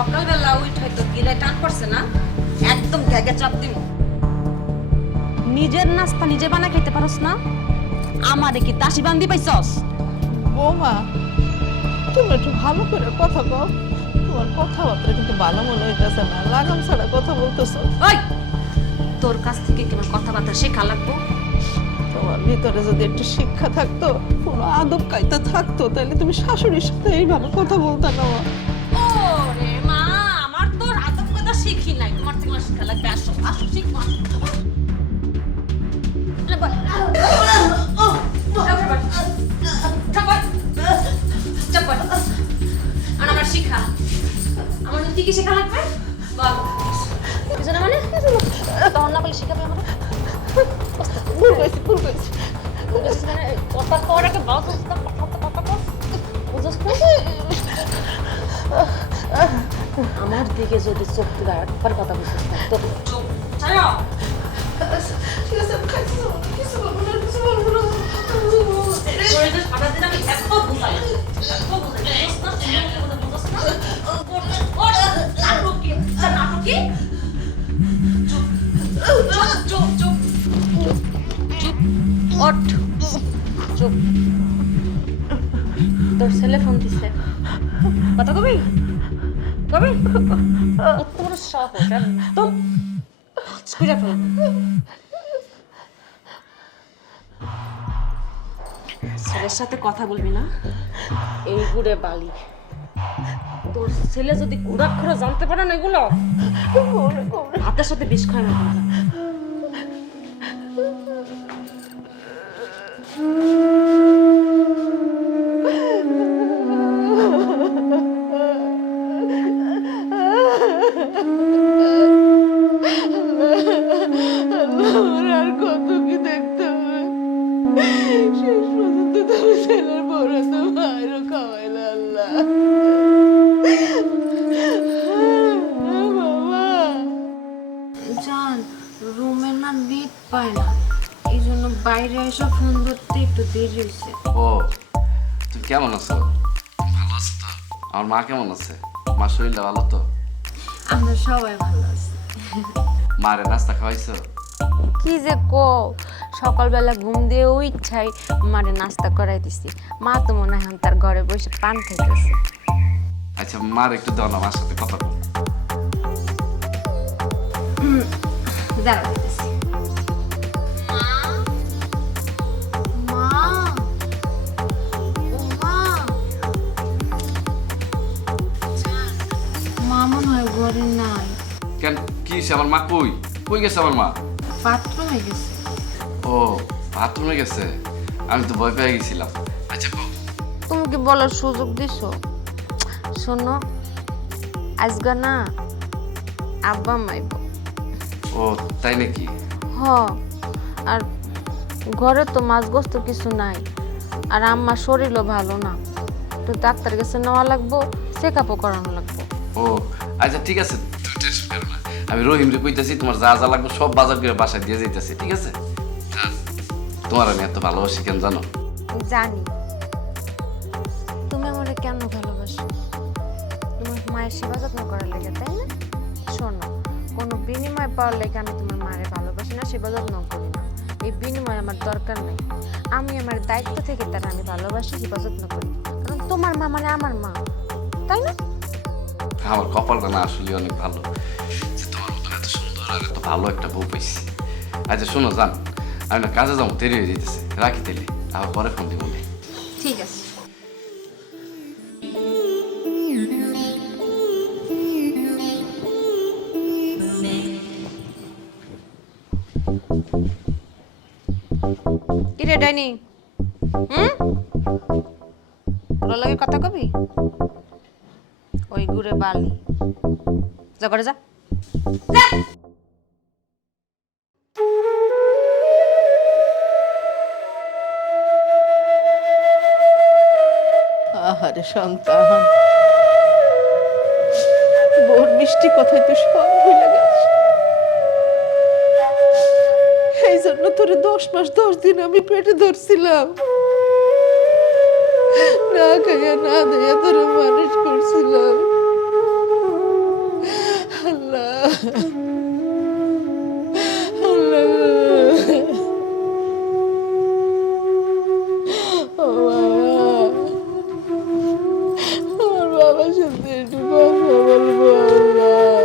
সকালবেলা উঠে তো গিরায় টান পড়ছে না, একদম ঘেগে চাপ দিব। নিজের নাস্তা নিজে বানা খেতে পারস না, আমারে কি দাসী বান্দি পাইছস? বৌমা, তুমি একটু ভালো করে কথা কও। তোমার কথাবার্তা কিন্তু ভালো মনে হইতেছে না, লাগাম ছাড়া কথা বলতেছো। ওই, তোর কাছ থেকে কেমন কথাবার্তা শেখা লাগবো? তোমার ভিতরে যদি একটু শিক্ষা থাকতো, কোনো আদব কায়দা থাকতো, তাহলে তুমি শাশুড়ির সাথে এইভাবে কথা বলতে না। ওরে মা, আমার তো আদব কথা শিখি নাই, তোমার থেকে শেখা লাগবে। আসো আসো, শিখবো। আমার শিখা, আমার কি কি শেখা লাগবে বল। বুঝো না মানে তখন না বলে শিখাবে আমার। ভুল করেছি, ভুল করেছি। কথা কর আগে বাস কথা কর, বুঝছ না? আমার দিকে যদি চোখ তুলে একবার কথা বুঝছিস না তো চোখ ছাড়ো। ঠিক আছে, আমি খাইছি, কিছু বলবো না, কিছু বলবো না। সারাদিন আমি এত বুঝাই, এত বুঝাই, বুঝছ না? নাটকি নাটকি, চুপ চুপ চুপ চুপ চুপ, ওঠ চুপ। তোর ছেলে ফোন দিছে, কথা কবি কবি? কত বড় সাহস, একদম স্কুলে ফেল। ছেলের সাথে কথা বলবি না, এই গুড়ে বালি। তোর ছেলে যদি গুড়াক্ষরে জানতে পারে না এগুলো, ভাতের সাথে বিষ খায় না। আমার আর কত কি দেখতে হবে, শেষ পর্যন্ত তুমি ছেলের বড় তো মায়েরও খাওয়াইলে আল্লাহ। বাবা জান, রুমে না নেট পায় না, এই জন্য বাইরে এসে ফোন ধরতে একটু দেরি হয়েছে। ও, তুই কেমন আছো? ভালো আছো তো? আমার মা কেমন আছে? মার শরীরটা ভালো তো? আমরা সবাই ভালো আছি। মারে নাস্তা খাওয়াইছো? কি যে কো, সকালবেলা ঘুম দিয়ে ওই ইচ্ছাই মারে নাস্তা করাই দিছি। মা তো মনে হয় তার ঘরে বসে পান খাইতেছে। আচ্ছা, মার একটু দাও না, মার সাথে কথা বল। দাঁড়াও দিতেছি। মা, ও মা, মা মনে হয় ঘরে নাই, কেন, কি হয়েছে? আমার মা কই কই গেছে? আমার মা বাথরুমে গেছে। ও, বাথরুমে গেছে? আমি তো ভয় পেয়ে গেছিলাম। আচ্ছা কও। তুমি কি বলার সুযোগ দিছো? শোনো, আজগা না আব্বা মাইব। ও, তাই নাকি? হ, আর ঘরে তো মাছ গোস্ত কিছু নাই, আর আম্মার শরীরও ভালো না, তো ডাক্তার কাছে নেওয়া লাগবো, চেক আপও করানো লাগবো। ও আচ্ছা, ঠিক আছে, তুমি টেনশন করো না। আমি রহিমরে কইতাছি তোমার যা যা লাগবে সব বাজার করে বাসায় দিয়ে যাইতেছি, ঠিক আছে? আর তোমার আমি এত ভালোবাসি কেন জানো? জানি তুমি আমারে কেন ভালোবাসো, তোমার মায়ের সেবা যত্ন করার লেগে, তাই না? শোনো, কোনো বিনিময় পাওয়ার লেগে আমি তোমার মায়ের ভালোবাসি না, সেবা যত্ন করি না। এই বিনিময় আমার দরকার নেই। আমি আমার দায়িত্ব থেকে তারা আমি ভালোবাসি, সেবা যত্ন করি, কারণ তোমার মা মানে আমার মা, তাই না? আমার কপালটা না আসলে অনেক ভালো যে তোমার মতন এত সুন্দর আর এত ভালো একটা বউ পাইছি। আচ্ছা শোনো জান, আমি না কাজে যাবো, দেরি হয়ে যেতেছে, রাখি তাইলে, আবার পরে ফোন দিব। ঠিক আছে। কিরে ডাইনি, ওর লগে কথা কবি? ওই ঘুরে বালি, যা করে যা। আহারে সন্তান, বোর মিষ্টি কথাই তো সব ভুলে গেছে। এই জন্য তোরে 10 মাস 10 দিন আমি পেটে ধরছিলাম, না খাইয়া না দিয়া তোরে মানুষ করছিলাম। একটু কথা বলবো আল্লাহ।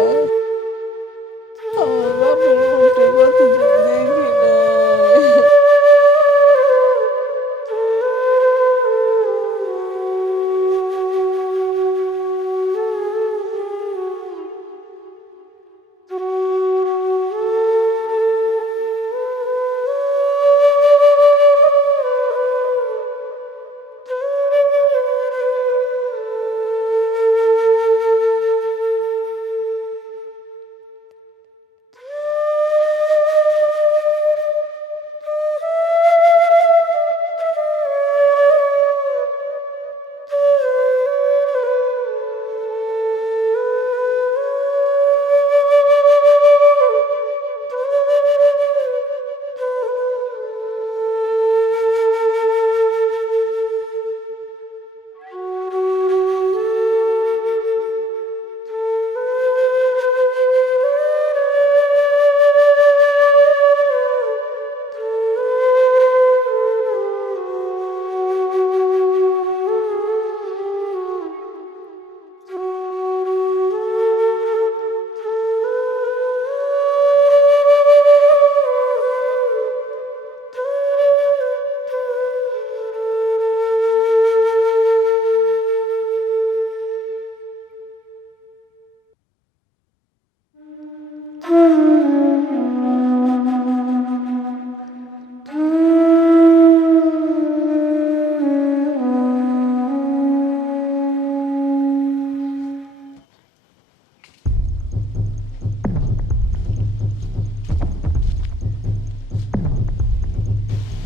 আমার বাপের মুখটা কতদিন দেখি না।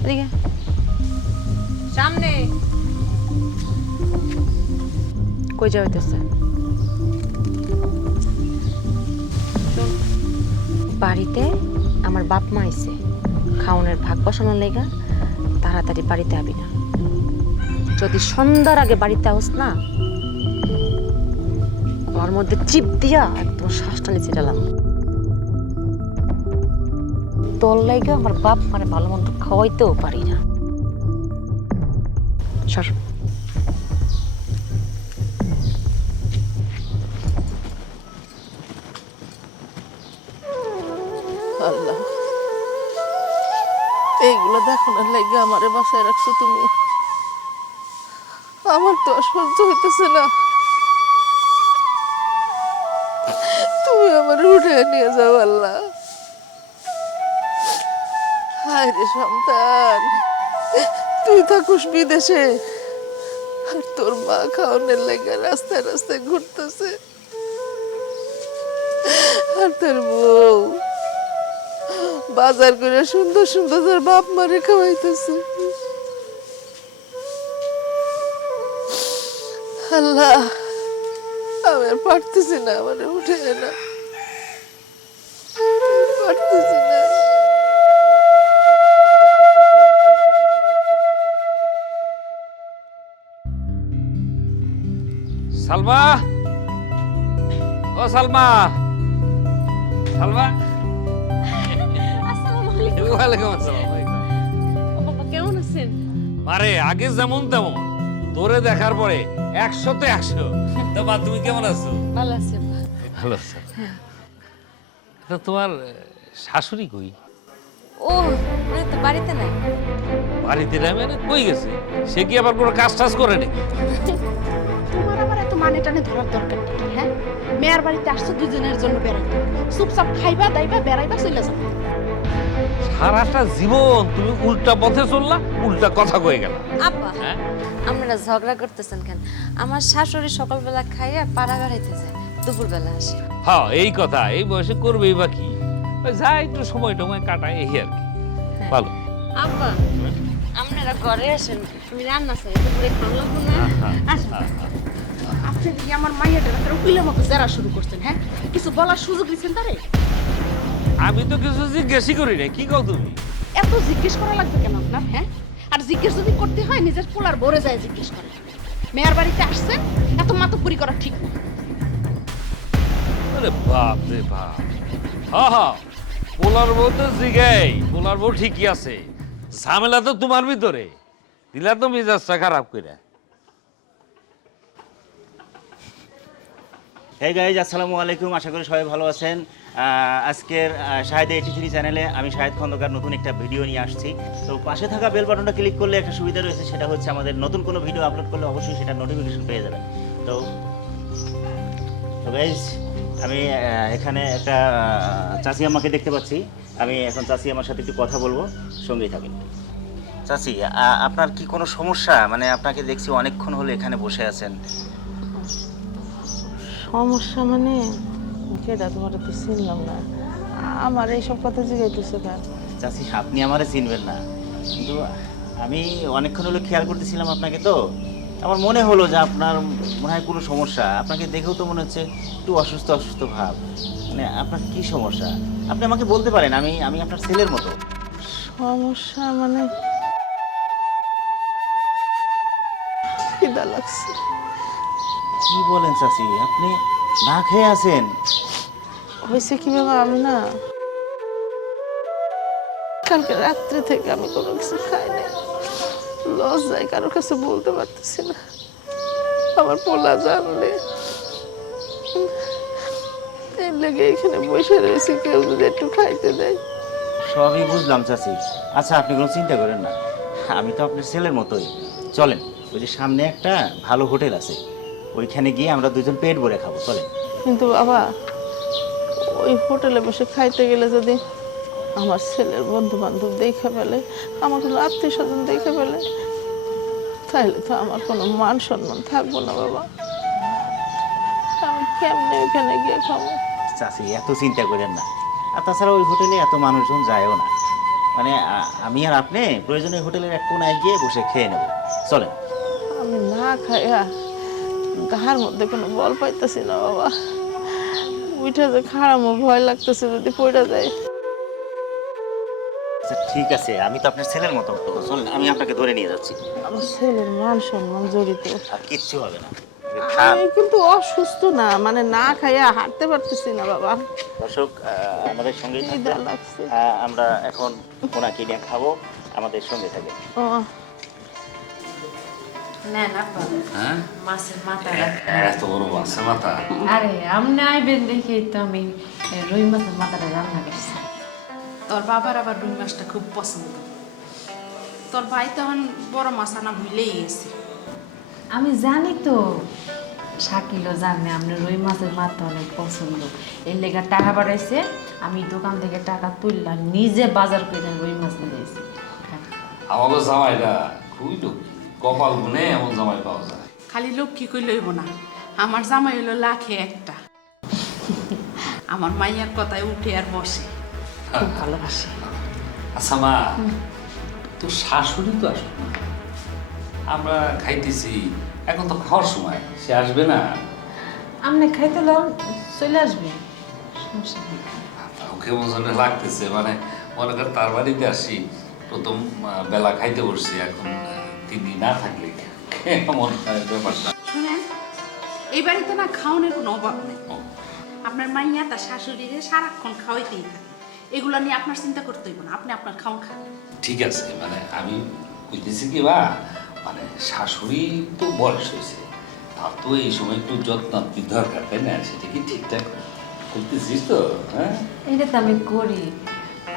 এদিকে সামনে কই যাইতেছে? বাড়িতে আমার বাপ মা আইছে খাওনের ভাগ বসানোর লেগা। তাড়াতাড়ি বাড়িতে আবি না। যদি সন্ধ্যার আগে বাড়িতে আসস না, ওর মধ্যে চিপ দিয়া একদম শ্বাসটা নিচে গেলাম। তোর লাইগা আমার বাপ মানে ভালো মন্দ খাওয়াইতেও পারি না। সর। আল্লাহ, এইগুলো দেখো না লাগে আমারে বাসায় রাখছো তুমি। আমার তো আর সহ্য হইতেছে না। তুমি আমার উঠে নিয়ে যাও আল্লাহ। হায় রে সন্তান, তুই থাকুস বিদেশে আর তোর মা খাওয়ানোর লেগে রাস্তায় রাস্তায় ঘুরতেছে, আর তোর বউ বাজার করে সুন্দর সুন্দর তোর বাপ মারে খাওয়াইতেছে। আল্লাহ, আমি আর পারতেছি না, আমার উঠে না, পারতেছি না। সালমা, ও সালমা, সালমা। ওয়ালাইকুম আসসালাম। কেমন আছেন? আরে আগে যেমন তেমন, তোরে দেখার পরে 100-তে 100। তো মা, তুমি কেমন আছো? ভালো আছেন? ভালো আছো। তো তোমার শাশুড়ি কই? ও উনি তো বাড়িতে নাই। বাড়িতে নাই মানে কই গেছে? সে কি আবার কোনো কাজ টাজ করে নাকি? তোমার আমার এত মানে টানে ধরার দরকার কি? হ্যাঁ, মেয়ের বাড়িতে আসছো দুজনের জন্য বেড়াইতে, চুপচাপ খাইবা দাইবা বেড়াইবা চলে যাবো। সারাটা জীবন তুমি উল্টা পথে চললা, উল্টা কথা কয়ে গেল। আব্বা, হ্যাঁ, আপনারা ঝগড়া করতেছেন কেন? আমার শাশুড়ি সকালবেলা খাইয়া পাড়া বেড়াইতে যায়, দুপুরবেলা আসে। হ্যাঁ এই কথা এই বয়সে করবেই বা কি? ওই যা একটু সময় টময় কাটায় এই আর কি। ভালো। আব্বা, আপনারা ঘরে আসেন, আমি রান্না চাই, দুপুরে খাওয়া লাগবো না। আসুন। আপনি কি আমার মাইয়াটার একটা উকিলের মতো জেরা শুরু করছেন? হ্যাঁ, কিছু বলার সুযোগ দিচ্ছেন তারে? আমি তো কিছু জিজ্ঞেসই করি না, কি কও তুমি? এত জিজ্ঞেস করা লাগবে কেন আপনার? হ্যাঁ, আর জিজ্ঞেস যদি করতে হয় নিজের পোলার ভরে যায় জিজ্ঞেস করে। মেয়ের বাড়িতে আসছেন, এত মাতব্বরি করা ঠিক না। আরে বাপ রে বাপ। হ্যাঁ হ্যাঁ, পোলার বউ তো জিগাই, পোলার বউ ঠিকই আছে, ঝামেলা তো তোমার ভিতরে। দিলা তো মেজাজটা খারাপ করে। হে গাইজ, আসসালামু আলাইকুম। আশা করি সবাই ভালো আছেন। আজকের শাহেদ 83 চ্যানেলে আমি শাহেদ খন্দকার নতুন একটা ভিডিও নিয়ে আসছি। তো পাশে থাকা বেল বাটনটা ক্লিক করলে একটা সুবিধা রয়েছে, সেটা হচ্ছে আমাদের নতুন কোনো ভিডিও আপলোড করলে অবশ্যই সেটা নোটিফিকেশন পেয়ে যাবেন। তো গাইজ, আমি এখানে একটা চাচি আম্মাকে দেখতে পাচ্ছি। আমি এখন চাচি আমার সাথে একটু কথা বলবো, সঙ্গেই থাকেন। চাচি, আপনার কি কোনো সমস্যা? মানে আপনাকে দেখছি অনেকক্ষণ হলো এখানে বসে আছেন। সমস্যা মানে কেডা? তোমার তো চিনলাম না, আমার এইসব কথা জিগাইতেছে কেন? চাচি, আপনি আমারে চিনবেন না, কিন্তু আমি অনেকক্ষণ হলো খেয়াল করতেছিলাম আপনাকে। তো আমার মনে হলো যে আপনার মনে হয় কোনো সমস্যা। আপনাকে দেখেও তো মনে হচ্ছে একটু অসুস্থ অসুস্থ ভাব। মানে আপনার কি সমস্যা আপনি আমাকে বলতে পারেন, আমি আমি আপনার ছেলের মতো। সমস্যা মানে খিদা লাগছে। কি বলেন চাচি, আপনি না খেয়ে আছেন? হয়েছে কি বাবা, আমি না কালকে রাত্রে থেকে আমি কোনো কিছু খাই নাই। লজ্জায় কারোর কাছে বলতে পারতেছি না। আমার পোলা জানলে এর লেগে এখানে বসে রয়েছে, কেউ যদি একটু খাইতে দেয়। সবই বুঝলাম চাচি। আচ্ছা, আপনি কোনো চিন্তা করেন না, আমি তো আপনার ছেলের মতোই। চলেন, ওই যে সামনে একটা ভালো হোটেল আছে, ওইখানে গিয়ে আমরা দুজন পেট ভরে খাবো। চলেন। কিন্তু বাবা, ওই হোটেলে বসে খাইতে গেলে যদি আমার ছেলের বন্ধু বান্ধব দেখে ফেলে, আমার কোনো আত্মীয় স্বজন দেখে ফেলে, তাহলে তো আমার কোনো মান সম্মান থাকবো না বাবা। আমি কেমনে ওইখানে গিয়ে খাবো? চাচি, এত চিন্তা করেন না। আর তাছাড়া ওই হোটেলে এত মানুষজন যায়ও না। মানে আমি আর আপনি প্রয়োজনে হোটেলের এক কোনায় গিয়ে বসে খেয়ে নেব। চলেন। আমি না খাইয়া গাহার মধ্যে কোনো বল পাইতেছি না বাবা। উঠে যে খাড়ামো ভয় লাগতেছে যদি পড়ে যায়। আচ্ছা ঠিক আছে, আমি তো আপনার ছেলের মতো। তো চলেন, আমি আপনাকে ধরে নিয়ে যাচ্ছি। আমার ছেলের মান সম্মান জড়িত। আর কিচ্ছু হবে না। খান। আমি কিন্তু অসুস্থ না, মানে না খাইয়া হাঁটতে পারতেছি না বাবা। দর্শক, আমাদের সঙ্গেই খিদা থাকবেন। লাগছে। আমরা এখন ওনাকে নিয়ে খাবো, আমাদের সঙ্গে থাকে। ও নেন আপা, হ্যাঁ, মাছের মাথা। এত বড় মাছের মাথা। আরে আপনি আইবেন দেখেই তো আমি রুই মাছের মাথাটা রান্না করছি। তোর বাবার আবার রুই মাছটা খুব পছন্দ। তোর ভাই তখন বড় মাছ আনা ভুলেই গেছে। আমি জানি তো, শাকিলও জানে আপনি রুই মাছের মাথা অনেক পছন্দ। এর লেগে টাকা বাড়াইছে, আমি দোকান থেকে টাকা তুললাম, নিজে বাজার করে রুই মাছ নিয়ে যাইছি। আমাকে জামাইটা খুবই লক্ষ্মী, কপাল গুনে এমন জামাই পাওয়া যায়। খালি লক্ষ্মী কই লইব না, আমার জামাই হলো লাখে একটা। আমার মাইয়ার কথায় উঠে আর বসে, খুব ভালোবাসে। আচ্ছা মা, তোর শাশুড়ি তো আসবে না, আমরা খাইতেছি, এখন তো খাওয়ার সময়, সে আসবে না। আপনি খাইতে লন, চলে আসবে, সমস্যা নেই। তাও কেমন যেন লাগতেছে, মানে মনে কর তার বাড়িতে আসি, প্রথম বেলা খাইতে বসছি, এখন তিনি না থাকলে কেমন হয় ব্যাপারটা। শুনেন, এই বাড়িতে না খাওয়ানোর কোনো অভাব নেই। আপনার মাইয়া তার শাশুড়িরে সারাক্ষণ খাওয়াইতেই থাকে। এগুলো নিয়ে আপনার চিন্তা করতে হইব না, আপনি আপনার খাওয়ান খান। ঠিক আছে, মানে আমি বুঝতেছি কি বা, মানে শাশুড়ি তো বয়স হয়েছে, তার তো এই সময় একটু যত্নাত্মিক দরকার, তাই না? সেটা কি ঠিকঠাক করতেছিস তো? হ্যাঁ, এটা তো আমি করি,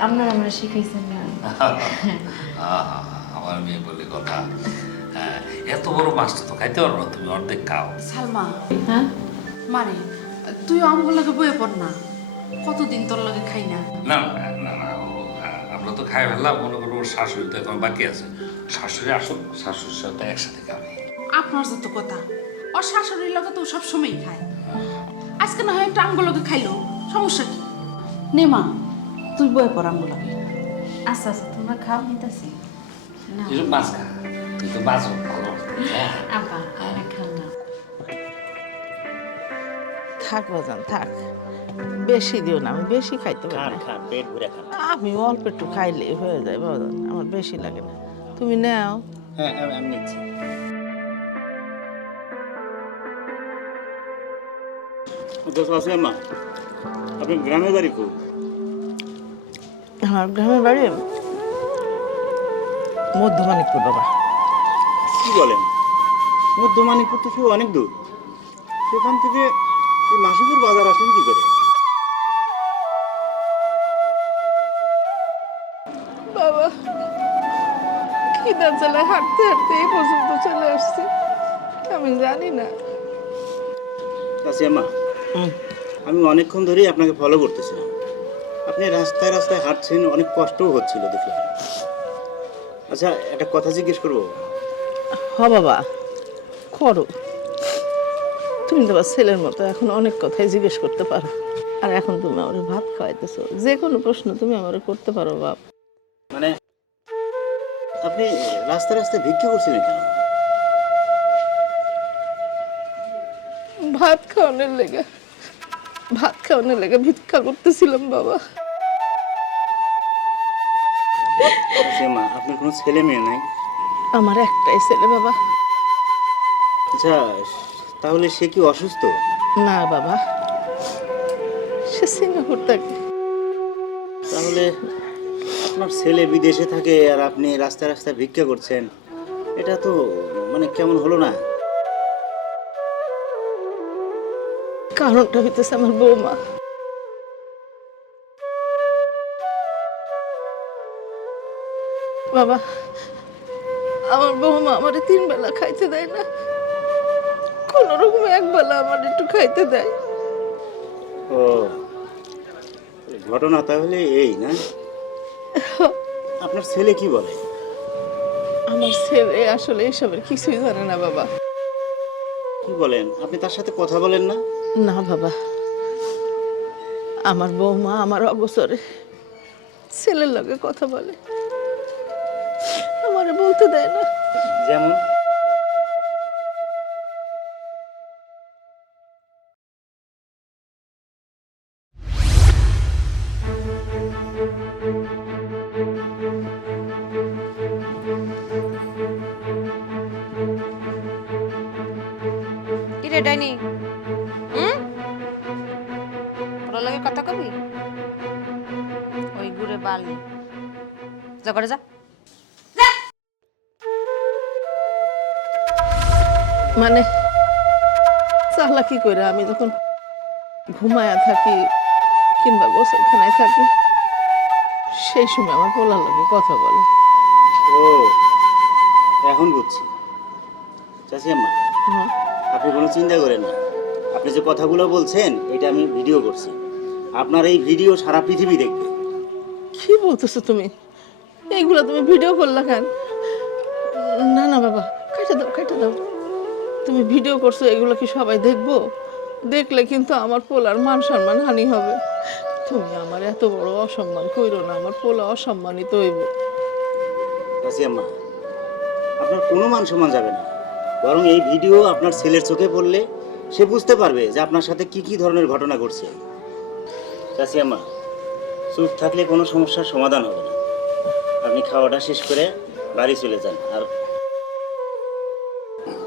আপনারা আমরা শিখাইছেন না। আহা, আমার মেয়ে বলে কথা। হ্যাঁ, এত বড় মাছটা তো খাইতে পারবো না, তুমি অর্ধেক খাও। সালমা, হ্যাঁ, মানে তুইও আমার লগে বয়ে পড় না, কতদিন তোর লগে খাই না। না না না না, আমরা তো খাই ফেললাম, মনে করো ওর শাশুড়ি তো এখন বাকি আছে, শাশুড়ি আসুক, শাশুড়ির সাথে একসাথে খাবে। আপনার যত কথা, ওর শাশুড়ির লগে তো সব সময়ই খায়। আজকে না হয় একটু আমগো লগে খাইলো, সমস্যা কি? নে মা, তুই বয়ে পড় আমগো লগে। আচ্ছা আচ্ছা, তোমরা খাও, নিতেছি না। এসব মাছ খা, তুই তো মাছ ভালো। হ্যাঁ, আপা আমরা খাও না। থাক বাজান থাক, বেশি দিও না, আমি বেশি খাইতে পারি খান না। খান, পেট ভরে খান। আমি অল্প একটু খাইলেই হয়ে যায় বাজান, আমার বেশি লাগে না। তুমি নাও। হ্যাঁ, আমি নিচ্ছি। আপনি গ্রামের বাড়ি খুব? আমার গ্রামের বাড়ি মধ্যমানিকপুর বাবা। কি বলেন? মধ্যমানিকপুর তো অনেক দূর, সেখান থেকে এই মাসিপুর বাজার আসেন কি করে? বাবা খিদার জ্বালায় হাঁটতে হাঁটতে এই পর্যন্ত চলে আসছি, আমি জানি না। চাচিয়াম্মা, আমি অনেকক্ষণ ধরেই আপনাকে ফলো করতেছিলাম। আপনি রাস্তায় রাস্তায় হাঁটছেন, অনেক কষ্টও হচ্ছিল দেখলাম। আচ্ছা, একটা কথা জিজ্ঞেস করবো? হ বাবা করো, তুমি তোমার ছেলের মতো এখন অনেক কথাই জিজ্ঞেস করতে পারো। আর এখন তুমি আমার ভাত খাওয়াইতেছো, যে কোনো প্রশ্ন তুমি আমার করতে পারো বাপ। মানে আপনি রাস্তায় রাস্তায় ভিক্ষা করছিলেন কেন? ভাত খাওয়ানোর লেগে, ভাত খাওয়ানোর লেগে ভিক্ষা করতেছিলাম বাবা। চাচিয়াম্মা, আপনার কোনো ছেলে মেয়ে নাই? আমার একটাই ছেলে বাবা। আচ্ছা, তাহলে সে কি অসুস্থ? না বাবা, সে সিঙ্গাপুর থাকে। তাহলে আপনার ছেলে বিদেশে থাকে আর আপনি রাস্তায় রাস্তায় ভিক্ষা করছেন, এটা তো মানে কেমন হলো না? কারণটা হইতেছে আমার বৌমা। বাবা, আমার বৌমা আমার 3 বেলা খাইতে দেয় না, কোন রকমে 1 বেলা আমার একটু খাইতে দেয়। ও, ঘটনা তাহলে এই না? আপনার ছেলে কি বলে? আমার ছেলে আসলে এসবের কিছুই জানে না বাবা। কি বলেন? আপনি তার সাথে কথা বলেন না? না বাবা, আমার বৌমা আমার অবসরে ছেলের লগে কথা বলে, আমারে বলতে দেয় না। যেমন? কি রে ডাইনি, হুম, ওর লাগে কথা কবি? ওই ঘুরে বালি, যা করে যা। মানে চালাকি করে আমি যখন ঘুমায়া থাকি কিংবা গোসলখানায় থাকি, সেই সময় আমার পোলার লগে কথা বলে। ও, এখন বুঝছি। চাচিয়াম্মা, হ্যাঁ, আপনি কোনো চিন্তা করেন না। আপনি যে কথাগুলো বলছেন এটা আমি ভিডিও করছি। আপনার এই ভিডিও সারা পৃথিবী দেখবে। কি বলতেছো তুমি? এইগুলো তুমি ভিডিও করলা কেন? না না বাবা, কেটে দাও কেটে দাও। তুমি ভিডিও করছো, এগুলো কি সবাই দেখবো? দেখলে কিন্তু আমার পোলার মান সম্মান হানি হবে। তুমি আমার এত বড় অসম্মান কইরো না, আমার পোলা অসম্মানিত হইব। চাচিয়াম্মা, আপনার কোনো মান সম্মান যাবে না, বরং এই ভিডিও আপনার ছেলের চোখে পড়লে সে বুঝতে পারবে যে আপনার সাথে কি কি ধরনের ঘটনা ঘটছে। চাচিয়াম্মা, চুপ থাকলে কোনো সমস্যার সমাধান হবে না। আপনি খাওয়াটা শেষ করে বাড়ি চলে যান। আর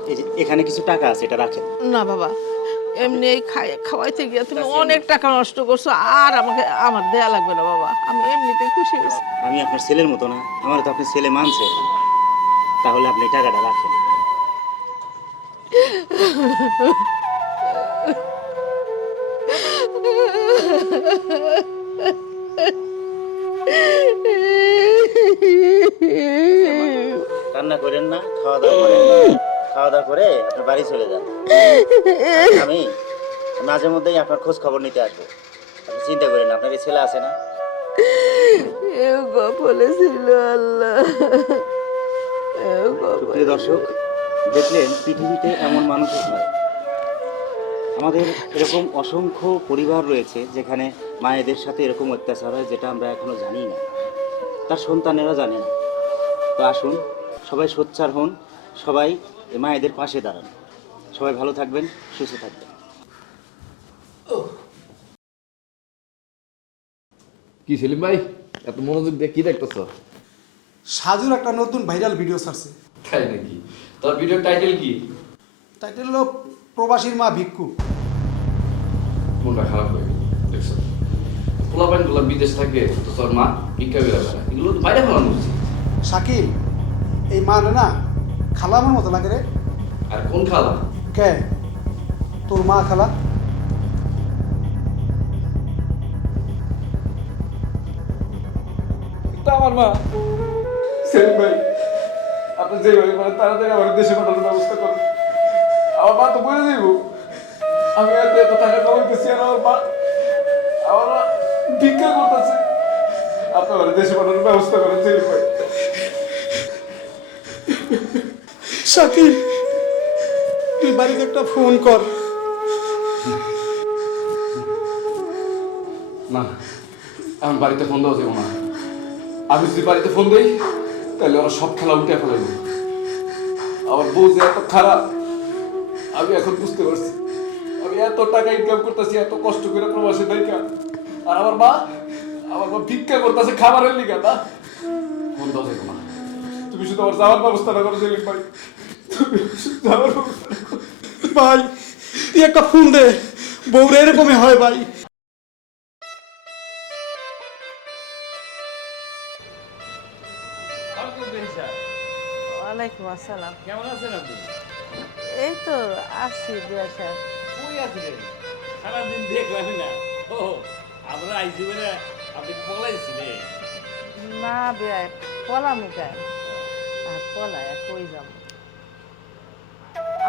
এই যে এখানে কিছু টাকা আছে, এটা রাখেন। না বাবা, এমনি এই খাওয়াইতে গিয়ে তুমি অনেক টাকা নষ্ট করছো, আর আমার দেয়া লাগবে না বাবা, আমি এমনিতে খুশি হয়েছি। আমি আপনার ছেলের মতো না, আমার তো আপনি ছেলে মানছে, তাহলে আপনি টাকাটা রাখেন। কান্না করেন না, খাওয়া দাওয়া করেন। খাওয়া দাওয়া করে আপনি বাড়ি চলে যান। আমি মাঝে মধ্যেই আপনার খোঁজ খবর নিতে আসবো। আপনি চিন্তা করেন না, আপনার এই ছেলে আছে না? বলেছিল আল্লাহ। সুপ্রিয় দর্শক, দেখলেন পৃথিবীতে এমন মানুষ হয়। আমাদের এরকম অসংখ্য পরিবার রয়েছে যেখানে মায়েদের সাথে এরকম অত্যাচার হয়, যেটা আমরা এখনো জানি না, তার সন্তানেরা জানে না। তো আসুন সবাই সোচ্চার হন, সবাই মায়েদের পাশে দাঁড়ান। সবাই ভালো থাকবেন, সুস্থ থাকবেন। কি সেলিম ভাই, এত মনোযোগ দিয়ে কি দেখতেছ? সাজুর একটা নতুন ভাইরাল ভিডিও ছাড়ছে। তাই নাকি? তোর ভিডিওর টাইটেল কি? টাইটেল হলো প্রবাসীর মা ভিক্ষু। মনটা খারাপ হয়ে গেল দেখছো, পোলাপাইনগুলো বিদেশ থাকে, তো তোর মা ভিক্ষা করে বেড়ায়, এগুলো তো বাইরে ফেলানো উচিত। শাকিল, এই মা না খালা আমার মতো লাগে রে। আর কোন খালা? কে? তোর মা খালা? আমার মা। সেলিম ভাই, আপনি যেভাবে পারেন তাড়াতাড়ি আমার দেশে পাঠানোর ব্যবস্থা করুন। আমার মা তো বলে যাইব। আমি এত টাকা কামাইতেছি আর আমার মা ভিক্ষা করতেছে। আপনি আমার দেশে পাঠানোর ব্যবস্থা করেন সেলিম ভাই। শাকিল, তুই বাড়িতে একটা ফোন কর। না, আমি বাড়িতে ফোন দেওয়া যাবো না। আমি যদি বাড়িতে ফোন দিই তাহলে ওরা সব খেলা উঠে ফেলাইব। আমার বউ যে এত খারাপ আমি এখন বুঝতে পারছি। আমি এত টাকা ইনকাম করতেছি, এত কষ্ট করে প্রবাসী দেখা, আর আমার মা ভিক্ষা করতেছে খাবারের লিগা। না, ফোন দেওয়া যাবো না। তুমি শুধু আমার যাওয়ার ব্যবস্থাটা করো সেলিম ভাই। তুমি শুধু যাওয়ার ব্যবস্থাটা করো। ভাই, তুই একটা ফোন দে। বউরা এরকমই হয় ভাই। ওয়ালাইকুম আসসালাম। কেমন আছেন আপনি? এই তো আছি বিয়া সাহেব। কই আছিলেন? সারাদিন দেখলাম না। ও, আমরা আইসি বলে আপনি পলাইছিলেন। না বিয়া, পলামু কেন? আর পলায় কই যাব?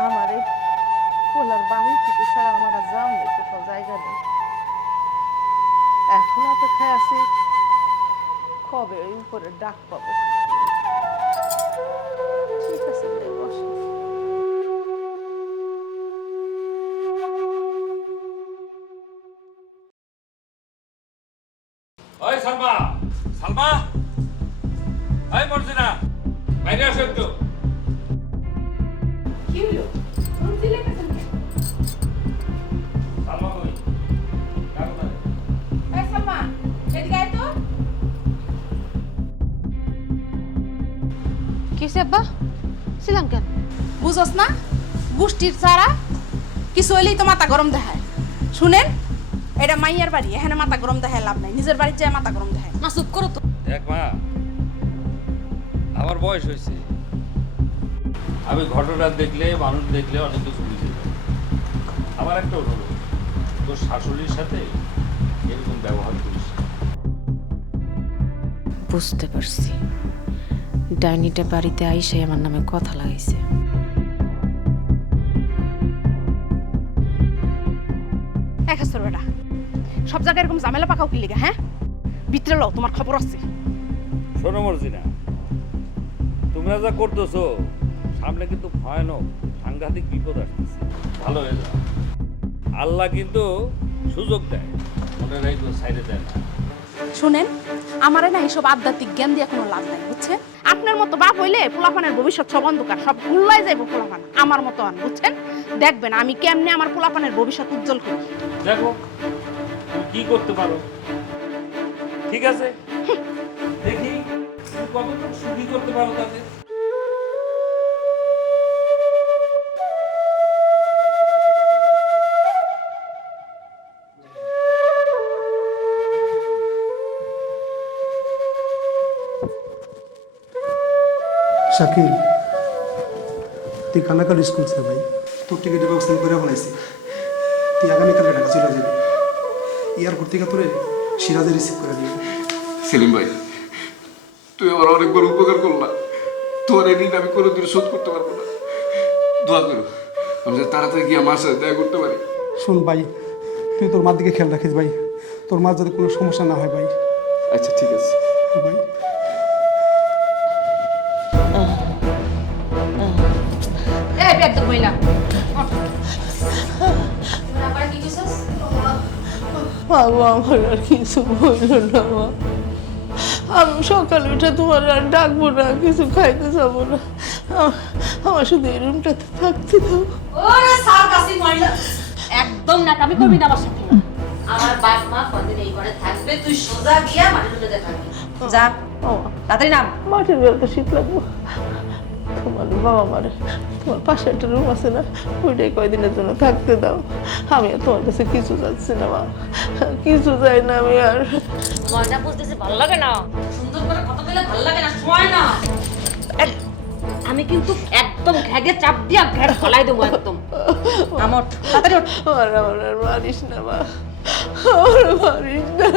আমার এই পোলার বাড়ি থেকে ছাড়া আমার আর যাও নেই, কোথাও জায়গা নেই। এখন অপেক্ষায় আছি কবে ওই উপরে ডাক পাবো। ঠিক আছে বিয়া, বসো। ওই সালমা, সালমা, ওই মর্জিনা, বাইরে আসো একটু। কি হলো? ফোন দিলে কেন? সালমা কই? কার কোথায়? এই সালমা, এদিকে আয় তো। কিসে আব্বা ছিলাম কেন? বুঝছ না, গোষ্ঠীর ছাড়া কিছু হইলেই তো মাথা গরম দেখায়। শুনেন, এটা মাইয়ার বাড়ি, এখানে মাথা গরম দেখায় লাভ নাই। নিজের বাড়ির চেয়ে মাথা গরম দেখায়। মা চুপ করো তো। দেখ মা, আমার বয়স হয়েছে, আমি ঘটনা দেখলে মানুষ দেখলে অনেক কিছু বুঝে যাই। আমার একটা অনুরোধ, তোর শাশুড়ির সাথে এরকম ব্যবহার করিস না। বুঝতে পারছি, ডাইনিটা বাড়িতে আইসে আমার নামে কথা লাগাইছে। এক হাজার বেটা, সব জায়গায় এরকম ঝামেলা পাকাও কি লিগা? হ্যাঁ, ভিতরে লও, তোমার খবর আছে। শোনো মর্জিনা, তোমরা যা করতেছো সামনে কিন্তু ভয়ানক সাংঘাতিক বিপদ আসতেছে। ভালো হয়ে যাও, আল্লাহ কিন্তু সুযোগ দেয়, মনে রাখো সাইডে দেয় না। শুনেন, আমারে না এইসব আধ্যাত্মিক জ্ঞান দিয়ে কোনো লাভ নাই, বুঝছেন? আপনার মতো বাপ হইলে পোলাপানের ভবিষ্যৎ সব অন্ধকার, সব গুল্লাই যাইব পোলাপান। আমার মতো আন, বুঝছেন? দেখবেন আমি কেমনে আমার পোলাপানের ভবিষ্যৎ উজ্জ্বল করি। দেখো তুমি কি করতে পারো। ঠিক আছে, দেখি তুমি কতটুকু সুখী করতে পারো তাদের। শাকিল, তুই কানাকার স্কুল ছিল ভাই। তোর টিকিটের ব্যবস্থা আমি করে ফেলাইছি। তুই আগামীকালকে ঢাকা চলে যাবি। এয়ারপোর্ট থেকে তোরে সিরাজে রিসিভ করে দিবি। সেলিম ভাই, তুই আমার অনেক বড় উপকার করলা। তোর এই ঋণ আমি কোনোদিন শোধ করতে পারবো না। দোয়া করো আমি যাতে তাড়াতাড়ি গিয়ে আমার সাথে দেখা করতে পারি। শোন ভাই, তুই তোর মার দিকে খেয়াল রাখিস ভাই। তোর মার যাতে কোনো সমস্যা না হয় ভাই। আচ্ছা ঠিক আছে ভাই, এই বেদ মহিলা, বাবু আমার আর কিছু বলল না মা। আমি সকালে উঠে তোমার আর ডাকবো না, কিছু খাইতে যাবো না। আমার শুধু এই রুমটাতে থাকতে দাও। ওরে সার্কাসি মহিলা, একদম নাকামি করবি না আমার সাথে। আমার বাপ মা কদিন এই ঘরে থাকবে, তুই সোজা গিয়া মাটির রুমে থাকবি। যা, ও তাড়াতাড়ি নাম। মাটির বেলাতে শীত লাগবো। তোমার বাবা মারে, তোমার পাশে একটা রুম আছে না, ওইটাই কয়দিনের জন্য থাকতে দাও। আমি আর তোমার কাছে কিছু যাচ্ছি না মা, কিছু যাই না আমি আর। ময়না বুঝতেছে ভালো লাগে না, সুন্দর করে কথা বলে ভালো লাগে না, সময় না। আমি কিন্তু একদম ঘ্যাগে চাপ দিয়া ঘ্যাগ ফলাই দেবো একদম। আমার তাড়াতাড়ি ওঠ। আমার আর মারিস না মা, আমার মারিস না।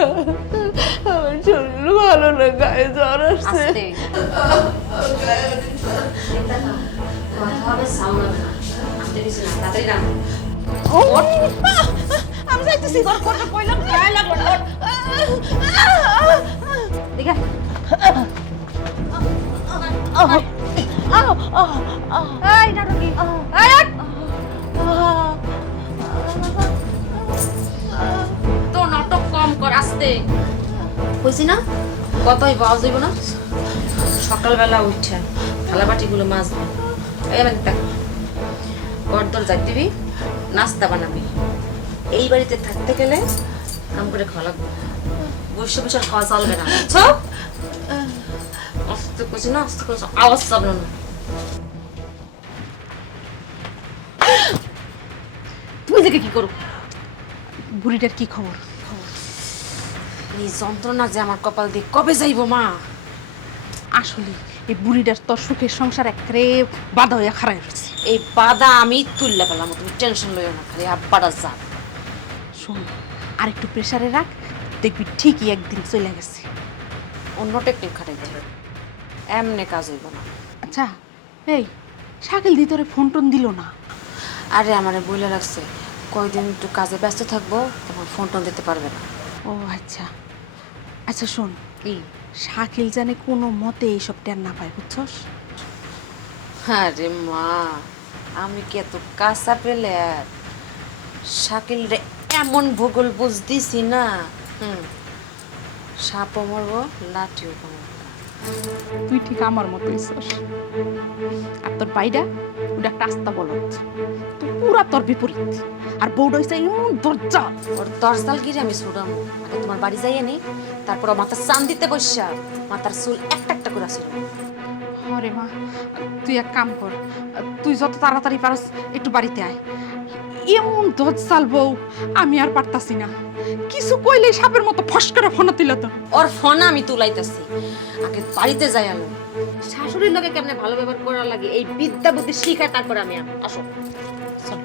আমার শরীর ভালো না, গায়ে জ্বর আসছে। আস্তে কথা হবে সাউন্ড হবে না আস্তে কিছু না তাড়াতাড়ি না আমি যাইতেছি তোর কথা কইলাম গায়ে লাগলো দেখে এই নাটকি এই তো নাটক কম কর আস্তে কইছি না কতই বাজ হইব না সকালবেলা উঠছে থালাবাটিগুলো মাজবি এই মানে দেখ ঘর যাই দিবি নাস্তা বানাবি এই বাড়িতে থাকতে গেলে কাম করে খাওয়া লাগবে বৈশ্য বিশাল খাওয়া চলবে না বুঝছো আস্তে করছি না আস্তে করছি আওয়াজ চাবলো না তুমি দেখে কি করো বুড়িটার কি খবর? এই যন্ত্রণা যে আমার কপাল দিয়ে কবে যাইবো মা আসলে এই বুড়িটার তোর সুখের সংসার একরে বাধা হইয়া খারাই রয়েছে। এই বাধা আমি তুললে পেলাম তুমি টেনশন লইও না খালি আব্বাটা যা শোন আর একটু প্রেসারে রাখ, দেখবি ঠিকই একদিন চলে গেছে। অন্য টেকনিক খাটাইতে এমনি কাজ হইব না আচ্ছা এই শাকিল দি তোরে ফোন টোন দিল না? আরে আমারে বইলে লাগছে কয়দিন একটু কাজে ব্যস্ত থাকবো তখন ফোন টোন দিতে পারবে না ও আচ্ছা আচ্ছা শোন, কি শাকিল জানে কোনো মতে এইসব টের না পায়, বুঝছস? আরে মা আমি কি এত কাঁচা পেলে শাকিল রে এমন ভূগোল বুঝ দিছি না সাপও মরবো লাঠিও মরবো তুই ঠিক আমার মতো হইছস। আর তোর বাইডা ওটা একটা আস্তা বলত, তুই পুরা তোর বিপরীত। আর বউটা হইছে এমন দরজা। ওর দরজাল গিরে আমি ছুটাম আগে তোমার বাড়ি যাইয়ে নি তারপর মাথার চান দিতে বসা মাথার চুল একটা একটা করে ছিল আরে মা তুই এক কাম কর, তুই যত তাড়াতাড়ি পারস একটু বাড়িতে আয়। এমন দরজাল বউ আমি আর পারতাছি না, কিছু কইলে সাপের মতো ফস করে ফোন দিল তো। ওর ফোন আমি তুলাইতেছি আগে বাড়িতে যাই আলো শাশুড়ির লোকে কেমনে ভালো ব্যবহার করার লাগে এই বিদ্যা বুদ্ধি শিখায় তারপরে আমি আসো চল।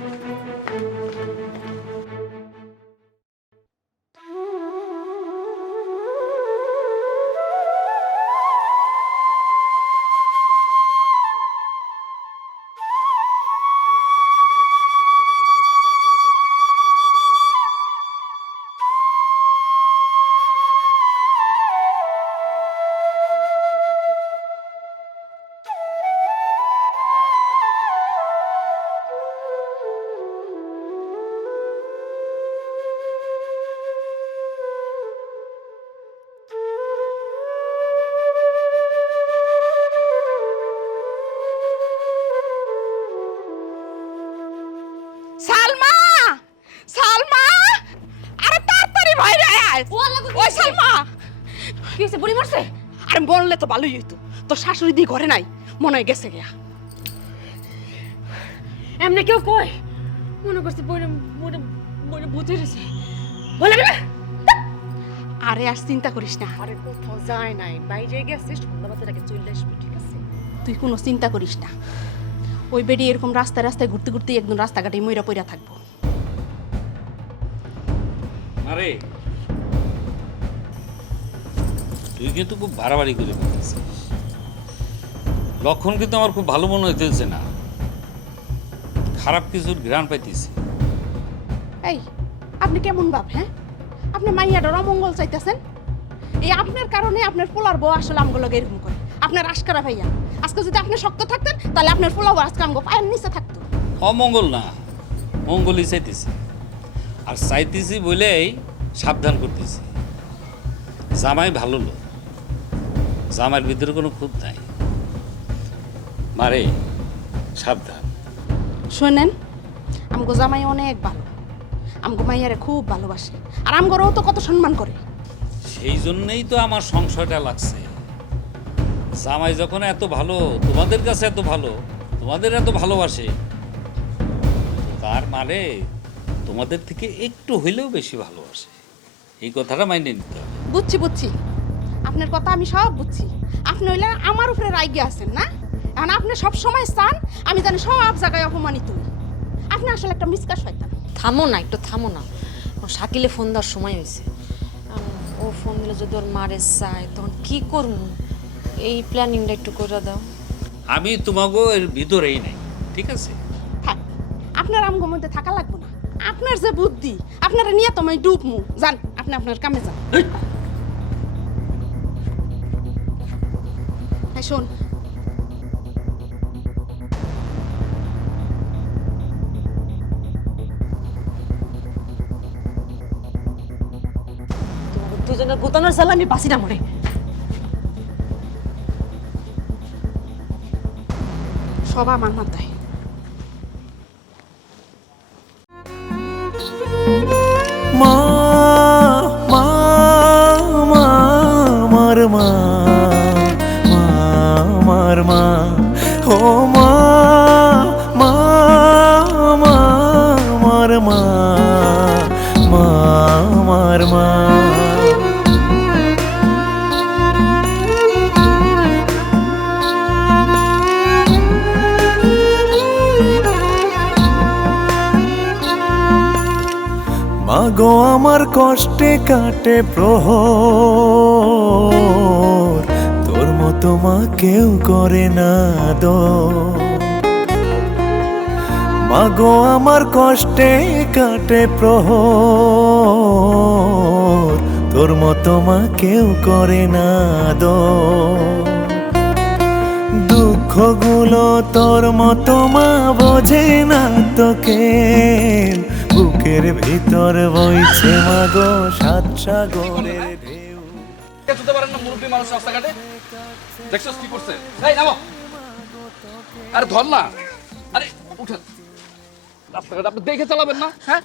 সালমা, সালমা, আরে তাড়াতাড়ি বাইরে আয়। ওই সালমা, কি হইছে? বুড়ি মরছে? আরে বললে তো ভালোই হইতো, তোর শাশুড়ি দি ঘরে নাই, মনে হয় গেছে গিয়া। এমনি কেউ কয় মনে করছে বইরে বইরে বইরে বুঝে গেছে বলে না আরে আর চিন্তা করিস না, আরে কোথাও যায় নাই বাইরে গেছে সন্ধ্যাবাজার আগে চলে আসবে ঠিক আছে তুই কোনো চিন্তা করিস না। ওই বেডি এরকম রাস্তায় রাস্তায় ঘুরতে ঘুরতে একদম রাস্তাঘাটে মইরা পইরা থাকবো। আরে তুই কিন্তু খুব বাড়াবাড়ি করে বলছিস। লক্ষণ কিন্তু আমার খুব ভালো মনে হইতেছে না, খারাপ কিছুর ঘ্রাণ পাইতেছি। এই আপনি কেমন ভাব? হ্যাঁ, আপনি মাইয়াটার অমঙ্গল চাইতেছেন। এই আপনার কারণে আপনার পোলার বউ আসলে আমগুলোকে এরকম করে। আপনার আশকারা ভাইয়া, আজকে যদি আপনি শক্ত থাকতেন তাহলে আপনার পোলাও আজকে আমগো পায়ের নিচে থাকতো। অমঙ্গল না, মঙ্গলই চাইতেছি। আর চাইতেছি বলেই সাবধান করতেছি। জামাই ভালো লোক, জামাইয়ের ভিতরে কোনো খুঁত নাই। মারে সাবধান। শোনেন, আমগো জামাই অনেক ভালো, আমগো মাইয়ারে খুব ভালোবাসে, আর আমগোরও তো কত সম্মান করে। সেই জন্যই তো আমার সংশয়টা লাগছে। জামাই যখন এত ভালো, তোমাদের কাছে এত ভালো, তোমাদের এত ভালোবাসে, তার মানে তোমাদের থেকে একটু হইলেও বেশি ভালোবাসে। এই কথাটা মাইনে নিতে হবে। বুঝছি বুঝছি, আপনার কথা আমি সব বুঝছি। আপনি হইলে আমার উপরে রাইগে আছেন না? এখন আপনি সব সময় চান আমি জানি সব জায়গায় অপমানিত হই। আপনি আসলে একটা মিসকা শয়তান। থামো না একটু থামো না ও শাকিলে ফোন দেওয়ার সময় হয়েছে ও ও ফোন দিলে যদি ওর মারে চায় তখন কি করবো এই প্ল্যানিংটা একটু করে দাও। আমি তোমাকে এর ভিতরেই নাই, ঠিক আছে? হ্যাঁ, আপনার আমগো মধ্যে থাকা লাগবে না। আপনার যে বুদ্ধি, আপনারা নিয়ে তোমায় ডুবমু। যান, আপনি আপনার কামে যান। হ্যাঁ, শোন, দুজনের গোতানোর জ্বালা আমি বাঁচি না মরে। সব আমার মাথায়। মা মা মা আমার মা মা আমার মা ও মা মা মা আমার মা মা আমার মা। মাগো আমার কষ্টে কাটে প্রহর, তোর মতো মা কেউ করে না আদর। মাগো আমার কষ্টে কাটে প্রহর, তোর মতো মা কেউ করে না আদর। দুঃখগুলো তোর মতো মা বোঝে না তোকে, বুকের ভিতর বইছে মাগো সাত সাগরের ঢেউ। চলতে পারেন না মুরব্বী মানুষ রাস্তাঘাটে? দেখছস কি করছে? এই নামো, আরে ধর না, আরে উঠেন। রাস্তাঘাটে আপনি দেখে চালাবেন না? হ্যাঁ,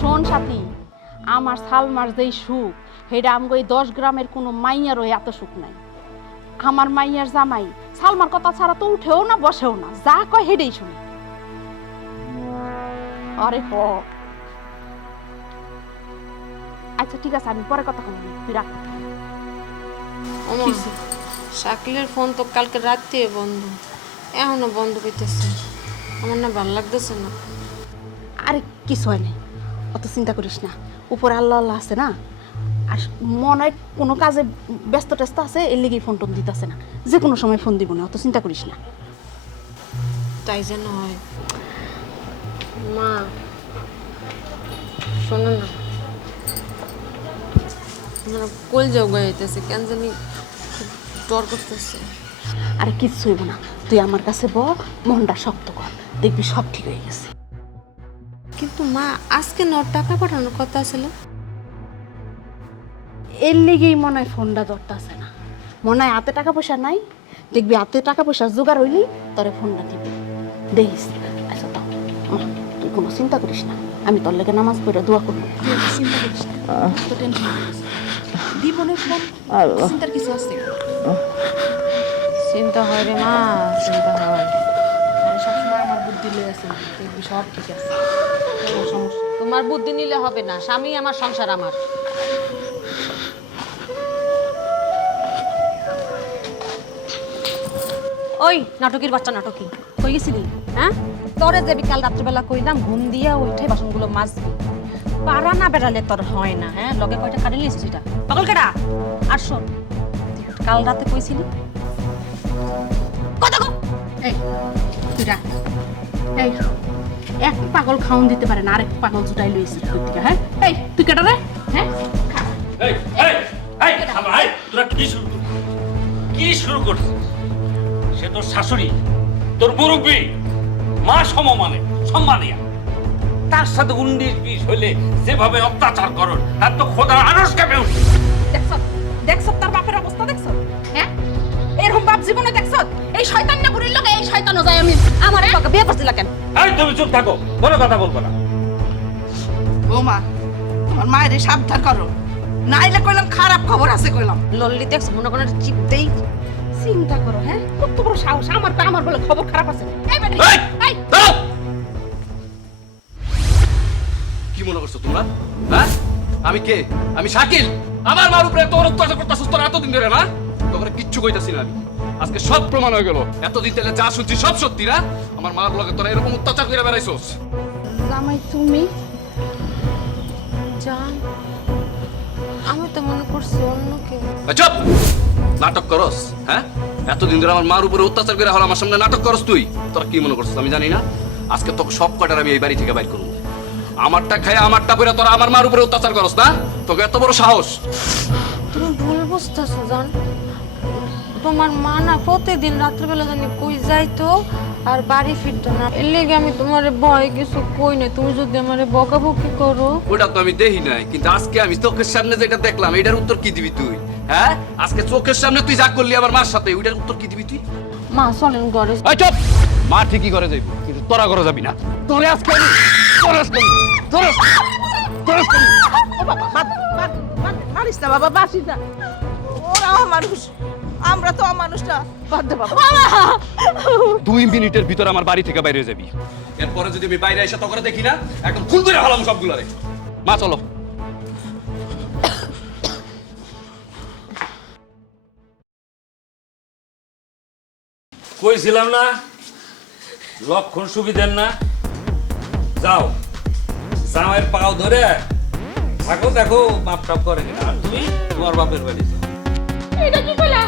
শোন সাথী, আমার সালমার যেই সুখ, সেটা আমগো এই 10 গ্রামের কোনো মাইয়ারও এত সুখ নাই। আমার মাইয়ার জামাই সালমার কথা ছাড়া তো উঠেও না বসেও না, যা কয় হেডেই শুনি। আরে হ, আচ্ছা ঠিক আছে, আমি পরে কথা বলবো, তুই রাখ। ওমা, শাকিলের ফোন তো কালকে রাতে বন্ধ, এখনো বন্ধ করতেছে। আমার না ভালো লাগতেছে না। আরে কিছু হয় নাই, অত চিন্তা করিস না। উপরে আল্লাহ আল্লাহ আছে না, আর মনে হয় কোনো কাজে ব্যস্ত ট্যস্ত আছে, এর লেগেই ফোন টোন দিতেছে না। যে কোনো সময় ফোন দিব না, অত চিন্তা করিস না। তাই যেন হয়। মা শোনো না, আমার কোল যাও গাইতেছে, কেন জানি খুব ডর করতেছে। আরে কিচ্ছু হইব না, তুই আমার কাছে ব, মনটা শক্ত কর, দেখবি সব ঠিক হয়ে গেছে। কিন্তু মা, আজকে টাকা পাঠানোর কথা ছিল। এর লেগেই মনে হয় ফোনটা ধরতেছে না। মনে হয় হাতে টাকা পয়সা নাই, দেখবি হাতে টাকা পয়সা জোগাড় হইলি তোরে ফোনটা দিবি, দেখিস। আচ্ছা দাও, তুই কোনো চিন্তা করিস না, আমি তোর লেগে নামাজ পড়ে দোয়া করবো। চিন্তা করিস না, তো টেনশন দিব না ফোন, চিন্তার কিছু আছে? চিন্তা হয় রে মা, চিন্তা হয়। সবসময় আমার বুদ্ধি লয়ে আছে, দেখবি সব ঠিক আছে, কোনো সমস্যা। তোমার বুদ্ধি নিলে হবে না, স্বামী আমার, সংসার আমার। ওই নাটকের বাচ্চা, নাটকি কই গেছিলি? হ্যাঁ, তোরে যে বিকাল রাত্রিবেলা কইলাম ঘুম দিয়া উঠে বাসনগুলো মাজবি, পারা না বেড়ালে তোর হয় না। হ্যাঁ, লগে কয়টা কাটে নিয়েছিস এটা পাগল কেডা? আর শোন, কাল রাতে কইছিলি কথা কো। এই তুই রাখ, এই এক পাগল খাওন দিতে পারে না, আরেক পাগল জুটাই লইছিস তুই থেকে। হ্যাঁ, এই তুই কেটা রে? হ্যাঁ, তোরা কি শুরু করছিস? সে তোর শাশুড়ি, তোর মুরব্বী মা সমমানে সম্মানিয়া, তার সাথে 19-20 হইলে যেভাবে অত্যাচার করো তার তো খোদার আরশ কেঁপে উঠে। দেখছো দেখছো তার বাপের অবস্থা দেখছো? হ্যাঁ, এরকম বাপ জীবনে দেখছো? এই শয়তান না বুড়ির লগে এই শয়তানও যায়। আমি আমারে তোকে বিয়ে করছিলা কেন? এই তুমি চুপ থাকো, কোনো কথা বলবো না। বৌমা, তোমার মায়ের সাবধান করো, নাইলে কইলাম খারাপ খবর আছে কইলাম। লল্লি দেখছ মনে করেন চিপ দেই। চিন্তা করো, হ্যাঁ, কত বড় সাহস আমার বলে খবর খারাপ আছে। এই বেটি, এই! এই দাঁড়াও! কি মনে করছো তোমরা? হ্যাঁ, আমি কে? আমি শাকিল। আমার মার উপরে তোর অত্যাচার করতেছিস তোরা এতদিন ধরে, না? তোকে কিচ্ছু কইতাছি না আমি। আজকে সব প্রমাণ হয়ে গেল। এতদিন তেলে যা শুনছি সব সত্যি না? আমার মার লগে তোরা এরকম অত্যাচার করে বেড়াইছস। জামাই তুমি জান, আমি তো মনে করছি অন্য কেউ। এই চুপ! নাটক করস, হ্যাঁ? এতদিন ধরে আমার মার উপরে অত্যাচার করে হলো, আমার সামনে নাটক করস তুই। তোরা কি মনে করছিস আমি জানি না? আজকে তোকে সব কটার আমি এই বাড়ি থেকে বাইর করবো। আমারটা খাই আমারটা পরে তোরা আমার মার উপরে অত্যাচার করস না? তোকে এত বড় সাহস! তুমি ভুল বুঝতেছো জান, তোমার মা না প্রতিদিন রাত্রিবেলা জানি কই যাইতো আর বাড়ি ফিরতো না। এর লেগে আমি তোমার ভয় কিছু কই না। তুমি যদি আমারে বকাবকি করো। ওটা তো আমি দেখি নাই, কিন্তু আজকে আমি চোখের সামনে যেটা দেখলাম এটার উত্তর কি দিবি তুই? হ্যাঁ, আজকে চোখের সামনে তুই যা করলি আমার মার সাথে, ওইটার উত্তর কি দিবি তুই? মা চলেন ঘরে। এই চুপ! মা ঠিকই করে যাইব, কিন্তু তোরা করে যাবি না। তোরে আজকে আমি ও বাবা, মারিস না বাবা, বাসিস না। ওরা মানুষ, আমরা তো মানুষ না। বাদ দে বাবা। 2 মিনিটের ভিতর আমার বাড়ি থেকে বাইরে যাবি। এরপরে যদি আমি বাইরে এসে তোকে দেখি না, একদম খুন করে হলাম সবগুলারে। মা চলো। কইছিলাম না লক্ষণ সুবিধের না? যাও জামাইয়ের পাও ধরে থাকো, দেখো বাপ টাপ করে কিনা। আর তুমি তোমার বাপের বাড়ি যাও। এটা কি কইলা?